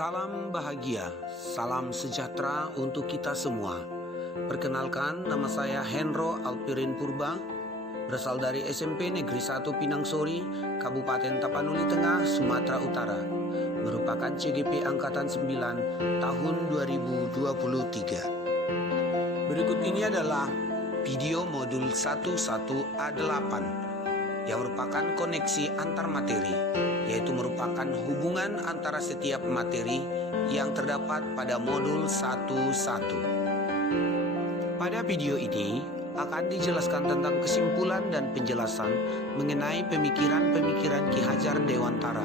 Salam bahagia, salam sejahtera untuk kita semua. Perkenalkan, nama saya Hendro Alpirin Purba, berasal dari SMP Negeri 1 Pinangsori, Kabupaten Tapanuli Tengah, Sumatera Utara. Merupakan CGP Angkatan 9 tahun 2023. Berikut ini adalah video modul 11A8 yang merupakan koneksi antar materi, yaitu merupakan hubungan antara setiap materi yang terdapat pada modul 11. Pada video ini akan dijelaskan tentang kesimpulan dan penjelasan mengenai pemikiran-pemikiran Ki Hajar Dewantara,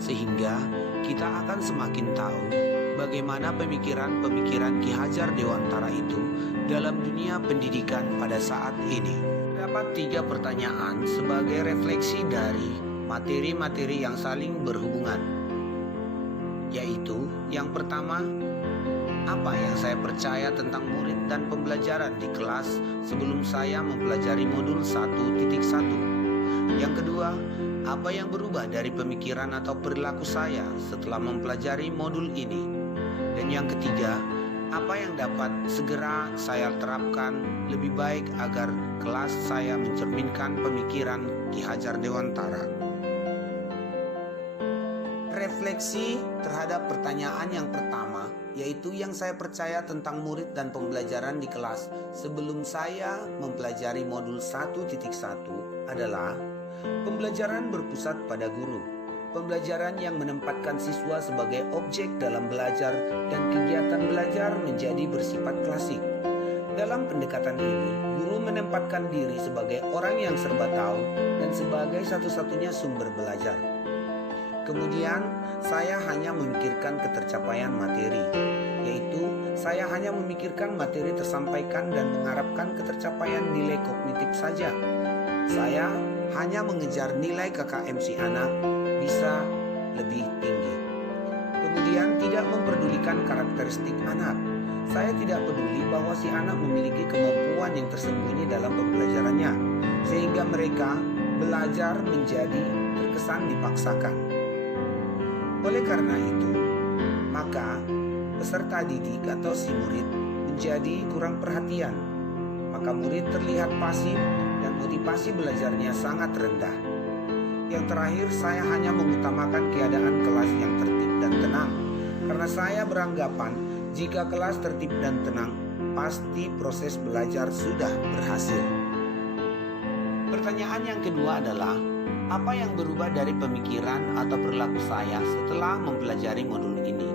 sehingga kita akan semakin tahu bagaimana pemikiran-pemikiran Ki Hajar Dewantara itu dalam dunia pendidikan pada saat ini. Terdapat 3 pertanyaan sebagai refleksi dari materi-materi yang saling berhubungan, yaitu yang pertama, apa yang saya percaya tentang murid dan pembelajaran di kelas sebelum saya mempelajari modul 1.1. Yang kedua, apa yang berubah dari pemikiran atau perilaku saya setelah mempelajari modul ini. Dan yang ketiga, apa yang dapat segera saya terapkan lebih baik agar kelas saya mencerminkan pemikiran Ki Hajar Dewantara. Refleksi terhadap pertanyaan yang pertama, yaitu yang saya percaya tentang murid dan pembelajaran di kelas sebelum saya mempelajari modul 1.1 adalah pembelajaran berpusat pada guru. Pembelajaran yang menempatkan siswa sebagai objek dalam belajar dan kegiatan belajar menjadi bersifat klasik. Dalam pendekatan ini, guru menempatkan diri sebagai orang yang serba tahu dan sebagai satu-satunya sumber belajar. Kemudian, saya hanya memikirkan ketercapaian materi, yaitu saya hanya memikirkan materi tersampaikan dan mengharapkan ketercapaian nilai kognitif saja. Saya hanya mengejar nilai KKM si anak bisa lebih tinggi. Kemudian tidak memperdulikan karakteristik anak. Saya tidak peduli bahwa si anak memiliki kemampuan yang tersembunyi dalam pembelajarannya, sehingga mereka belajar menjadi terkesan dipaksakan. Oleh karena itu, maka peserta didik atau si murid menjadi kurang perhatian. Maka murid terlihat pasif dan motivasi belajarnya sangat rendah. Yang terakhir, saya hanya mengutamakan keadaan kelas yang tertib dan tenang, karena saya beranggapan jika kelas tertib dan tenang, pasti proses belajar sudah berhasil. Pertanyaan yang kedua adalah, apa yang berubah dari pemikiran atau perilaku saya setelah mempelajari modul ini?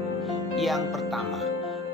Yang pertama,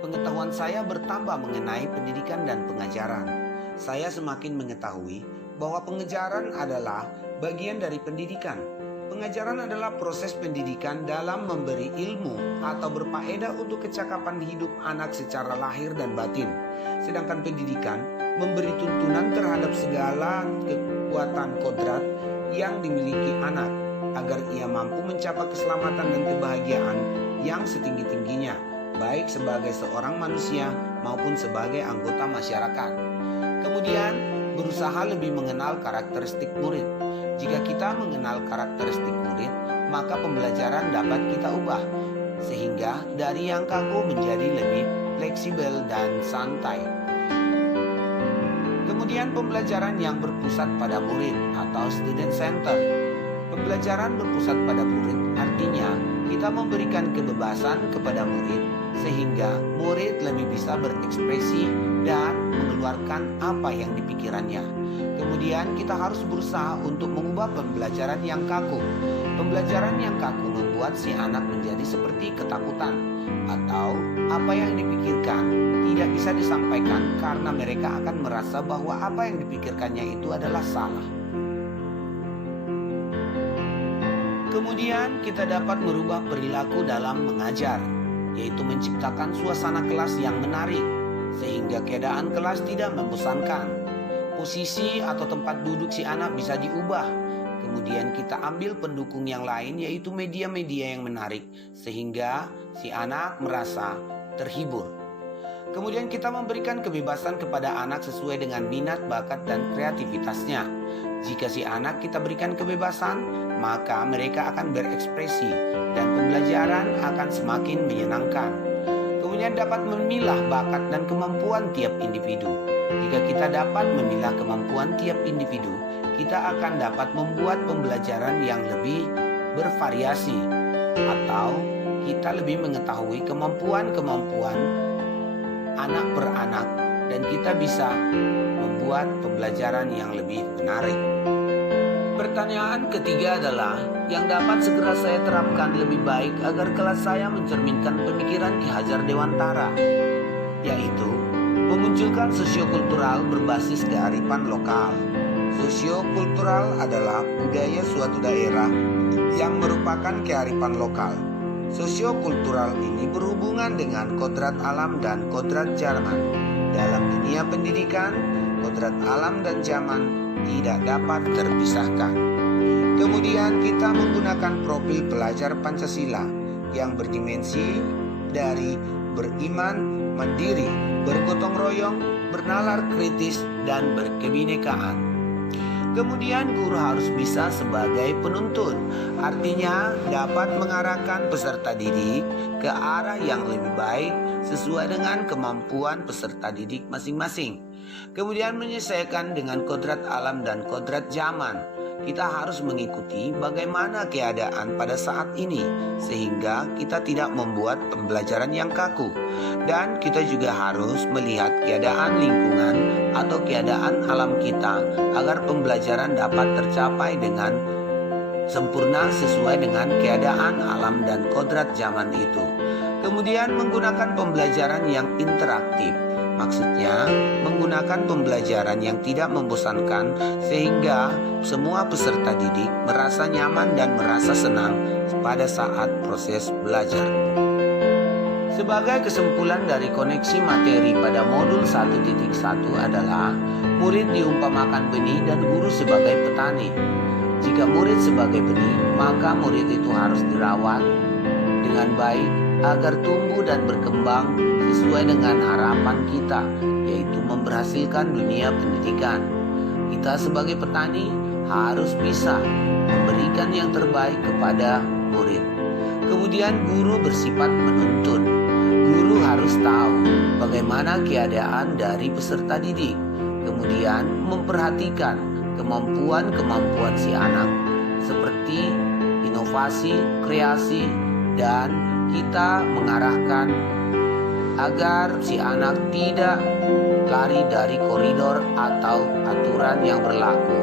pengetahuan saya bertambah mengenai pendidikan dan pengajaran. Saya semakin mengetahui bahwa pengajaran adalah bagian dari pendidikan. Pengajaran adalah proses pendidikan dalam memberi ilmu atau berfaedah untuk kecakapan hidup anak secara lahir dan batin. Sedangkan pendidikan memberi tuntunan terhadap segala kekuatan kodrat yang dimiliki anak agar ia mampu mencapai keselamatan dan kebahagiaan yang setinggi-tingginya, baik sebagai seorang manusia maupun sebagai anggota masyarakat. Kemudian, berusaha lebih mengenal karakteristik murid. Jika kita mengenal karakteristik murid, maka pembelajaran dapat kita ubah, sehingga dari yang kaku menjadi lebih fleksibel dan santai. Kemudian pembelajaran yang berpusat pada murid atau student center. Pembelajaran berpusat pada murid artinya kita memberikan kebebasan kepada murid sehingga murid lebih bisa berekspresi dan mengeluarkan apa yang dipikirannya. Kemudian kita harus berusaha untuk mengubah pembelajaran yang kaku. Pembelajaran yang kaku membuat si anak menjadi seperti ketakutan atau apa yang dipikirkan tidak bisa disampaikan karena mereka akan merasa bahwa apa yang dipikirkannya itu adalah salah. Kemudian kita dapat merubah perilaku dalam mengajar, yaitu menciptakan suasana kelas yang menarik sehingga keadaan kelas tidak membosankan. Posisi atau tempat duduk si anak bisa diubah. Kemudian kita ambil pendukung yang lain, yaitu media-media yang menarik sehingga si anak merasa terhibur. Kemudian kita memberikan kebebasan kepada anak sesuai dengan minat, bakat, dan kreativitasnya. Jika si anak kita berikan kebebasan, maka mereka akan berekspresi dan pembelajaran pembelajaran akan semakin menyenangkan. Kemudian dapat memilah bakat dan kemampuan tiap individu. Jika kita dapat memilah kemampuan tiap individu, kita akan dapat membuat pembelajaran yang lebih bervariasi, atau kita lebih mengetahui kemampuan-kemampuan anak per anak, dan kita bisa membuat pembelajaran yang lebih menarik. Pertanyaan ketiga adalah yang dapat segera saya terapkan lebih baik agar kelas saya mencerminkan pemikiran Ki Hajar Dewantara, yaitu memunculkan sosiokultural berbasis kearifan lokal. Sosiokultural adalah budaya suatu daerah yang merupakan kearifan lokal. Sosiokultural ini berhubungan dengan kodrat alam dan kodrat zaman. Dalam dunia pendidikan, kodrat alam dan zaman tidak dapat terpisahkan. Kemudian kita menggunakan profil pelajar Pancasila yang berdimensi dari beriman, mandiri, bergotong royong, bernalar kritis, dan berkebinekaan. Kemudian guru harus bisa sebagai penuntun, artinya dapat mengarahkan peserta didik ke arah yang lebih baik sesuai dengan kemampuan peserta didik masing-masing. Kemudian menyesuaikan dengan kodrat alam dan kodrat zaman. Kita harus mengikuti bagaimana keadaan pada saat ini sehingga kita tidak membuat pembelajaran yang kaku. Dan kita juga harus melihat keadaan lingkungan atau keadaan alam kita agar pembelajaran dapat tercapai dengan sempurna sesuai dengan keadaan alam dan kodrat zaman itu. Kemudian menggunakan pembelajaran yang interaktif. Maksudnya menggunakan pembelajaran yang tidak membosankan sehingga semua peserta didik merasa nyaman dan merasa senang pada saat proses belajar. Sebagai kesimpulan dari koneksi materi pada modul 1.1 adalah murid diumpamakan benih dan guru sebagai petani. Jika murid sebagai benih, maka murid itu harus dirawat dengan baik agar tumbuh dan berkembang sesuai dengan harapan kita, yaitu memberhasilkan dunia pendidikan. Kita sebagai petani harus bisa memberikan yang terbaik kepada murid. Kemudian guru bersifat menuntun. Guru harus tahu bagaimana keadaan dari peserta didik. Kemudian memperhatikan kemampuan-kemampuan si anak seperti inovasi, kreasi, dan kita mengarahkan agar si anak tidak lari dari koridor atau aturan yang berlaku.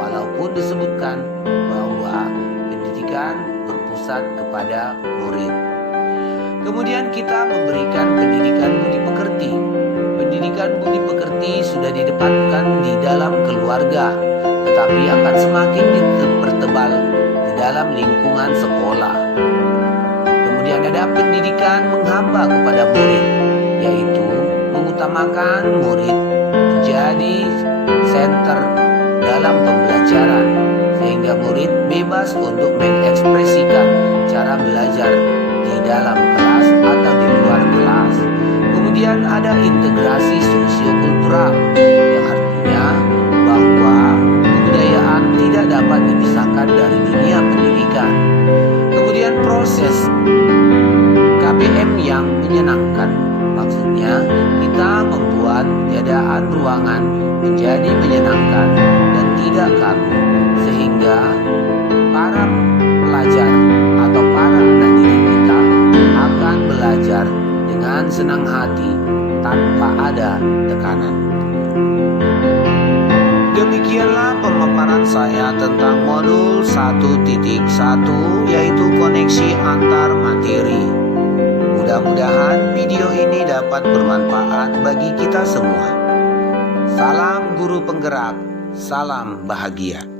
Walaupun disebutkan bahwa pendidikan berpusat kepada murid. Kemudian kita memberikan pendidikan budi pekerti. Pendidikan budi pekerti sudah didepankan di dalam keluarga, tetapi akan semakin dipertebal di dalam lingkungan sekolah. Kemudian ada pendidikan menghamba kepada murid, yaitu mengutamakan murid menjadi center dalam pembelajaran, sehingga murid bebas untuk mengekspresikan cara belajar di dalam kelas atau di luar kelas. Kemudian ada integrasi sosiokultural, yang artinya bahwa kebudayaan tidak dapat dipisahkan dari dunia pendidikan. Kemudian proses KBM yang menyenangkan, maksudnya kita membuat keadaan ruangan menjadi menyenangkan dan tidak kaku, sehingga para pelajar atau para anak didik kita akan belajar dengan senang hati tanpa ada tekanan. Demikianlah pemaparan saya tentang modul 1.1, yaitu koneksi antar materi. Mudah-mudahan video ini dapat bermanfaat bagi kita semua. Salam guru penggerak, salam bahagia.